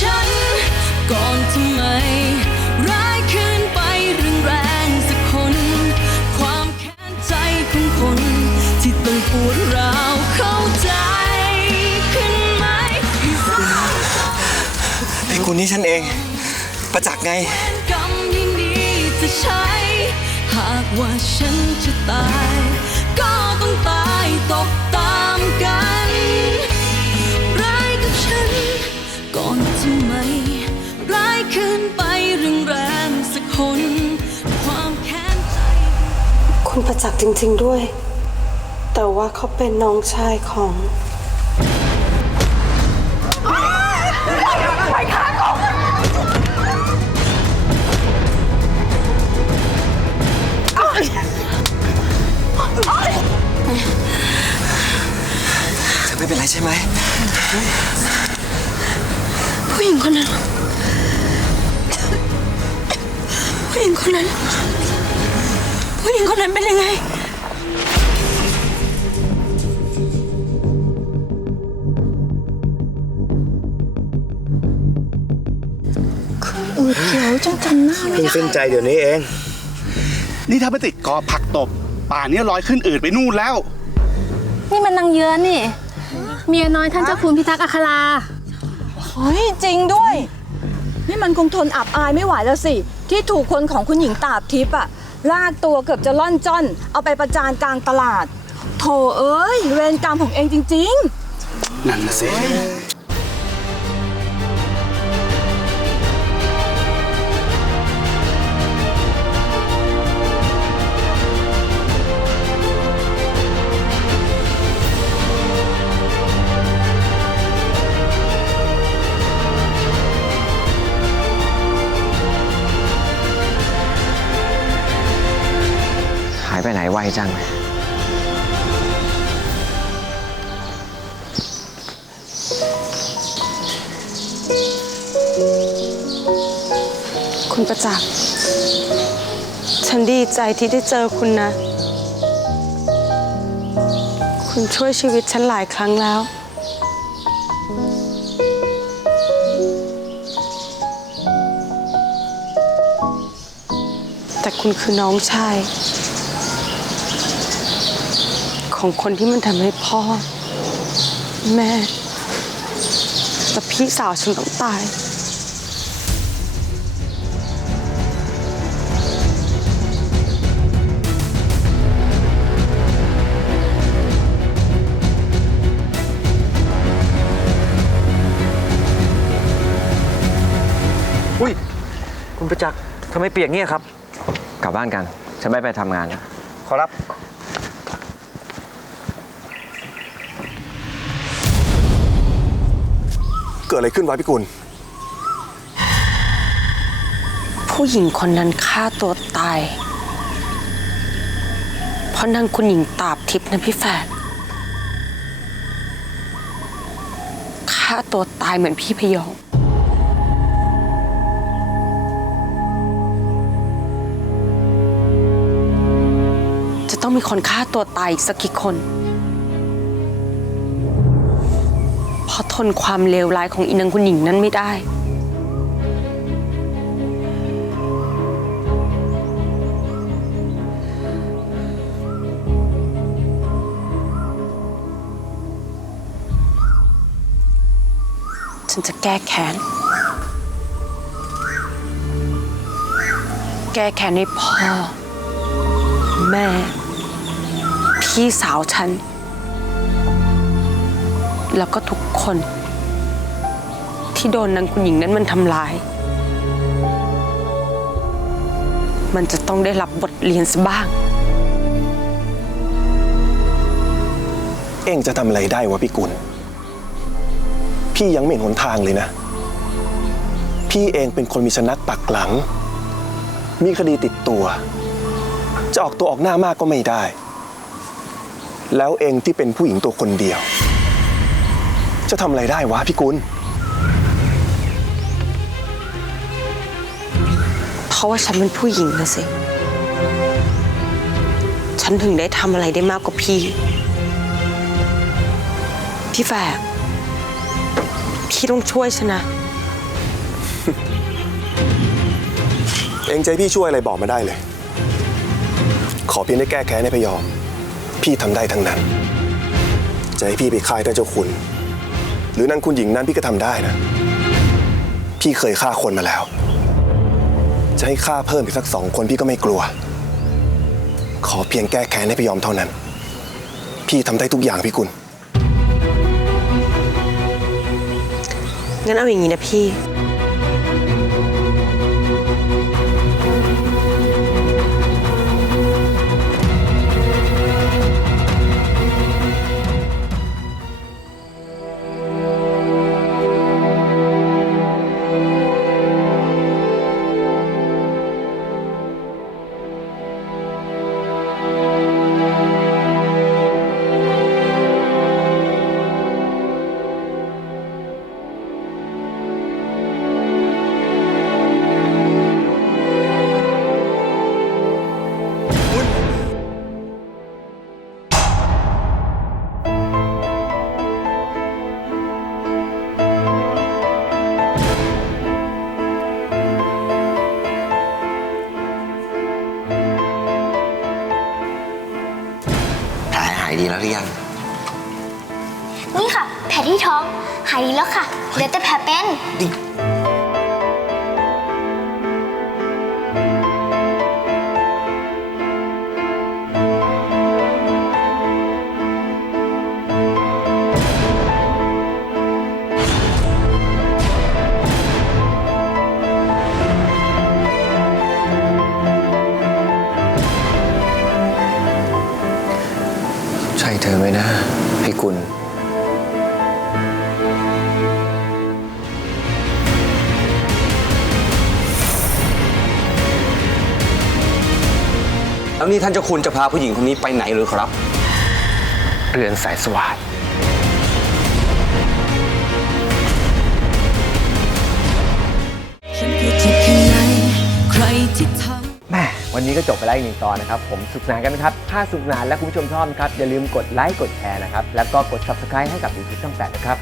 ฉันก่อนทำไมร้ายขึ้นไปเรื่องแรงสักคนความแค้นใจของคนที่ต้องปวดร้าวเข้าใจขึ้นไหมพี่กุลนี่ฉันเองประจักษ์ไงกรรมยิ่งดีจะใช้หากว่าฉันจะตายก็ต้องตายตกตามกันร้ายกับฉันก่อนทำไมร้ายขึ้นไปเรื่องแรงสักคนความแค้นใจคุณประจักษ์จริงๆด้วยแต่ว่าเขาเป็นน้องชายของเธอไม่เป็นไรใช่ไหมผู้หญิงคนนั้นผู้หญิงคนนั้นเป็นยังไงอืดเขียวจังจำหน้าไม่ได้เพิ่งสิ้นใจเดี๋ยวนี้เองนี่ถ้าไม่ติดกอผักตบป่านนี้ลอยขึ้นอืดไปนู่นแล้วนี่มันนางเยือนนี่เมียน้อยท่านเจ้าคุณพิทักษ์อัคราเฮ้ยจริงด้วยนี่มันคงทนอับอายไม่ไหวแล้วสิที่ถูกคนของคุณหญิงตาบทิพย์อะลากตัวเกือบจะล่อนจ้อนเอาไปประจานกลางตลาดโถเอ้ยเวรกรรมของเองจริงๆนั่นน่ะสิหายไปไหนไวจังคุณประจักษ์ฉันดีใจที่ได้เจอคุณนะคุณช่วยชีวิตฉันหลายครั้งแล้วแต่คุณคือน้องชายของคนที่มันทำให้พ่อแม่และพี่สาวฉันต้องตายอุ้ยคุณประจักษ์ทำไมเปียกเงี้ยครับกลับบ้านกันฉันไม่ไปทำงานนะขอรับเกิดอะไรขึ้นวะพี่กุลผู้หญิงคนนั้นฆ่าตัวตายเพราะนางคุณหญิงตาบทิพย์นะพี่แฝดฆ่าตัวตายเหมือนพี่พยองจะต้องมีคนฆ่าตัวตายอีกสักกี่คนเพราะทนความเลวร้ายของอีนางคุณหญิงนั้นไม่ได้ฉันจะแก้แค้นให้พ่อแม่พี่สาวฉันแล้วก็ทุกคนที่โดนนางคุณหญิงนั้นมันทำร้ายมันจะต้องได้รับบทเรียนซะบ้างเอ็งจะทำอะไรได้วะพี่กุลพี่ยังไม่เห็นหนทางเลยนะพี่เองเป็นคนมีชนักปักหลังมีคดีติดตัวจะออกตัวออกหน้ามากก็ไม่ได้แล้วเองที่เป็นผู้หญิงตัวคนเดียวจะทำอะไรได้วะพี่กุลเพราะว่าฉันเป็นผู้หญิงนะสิฉันถึงได้ทำอะไรได้มากกว่าพี่แฝกพี่ต้องช่วยฉันนะ เองใจพี่ช่วยอะไรบอกมาได้เลย ขอเพียงได้แก้แค้นให้พยอม พี่ทำได้ทั้งนั้นจะให้พี่ไปฆ่าท่านเจ้าคุณ หรือนางคุณหญิงนั้นพี่ก็ทำได้นะ พี่เคยฆ่าคนมาแล้ว จะให้ฆ่าเพิ่มอีกสัก2 คนพี่ก็ไม่กลัว ขอเพียงแก้แค้นให้พยอมเท่านั้น พี่ทำได้ทุกอย่างพี่กุล งั้นเอาอย่างนี้นะพี่ แผลหายดีแล้วหรือยัง นี่ค่ะ แผลที่ท้องหายดีแล้วค่ะเหลือแต่แผลเป็น ใช่เธอไหมนะพี่กุล แล้วนี่ท่านเจ้าคุณจะพาผู้หญิงคนนี้ไปไหนหรือครับ เรือนสายสวัสดิ์แม่วันนี้ก็จบไปแล้วอีก1 ตอนนะครับ ผมสนุกสนานกันไหมครับ ถ้าสนุกสนานและคุณผู้ชมชอบนะครับ อย่าลืมกดไลค์ กดแชร์นะครับ แล้วก็กด Subscribe ให้กับ YouTube ช่อง 8 นะครับ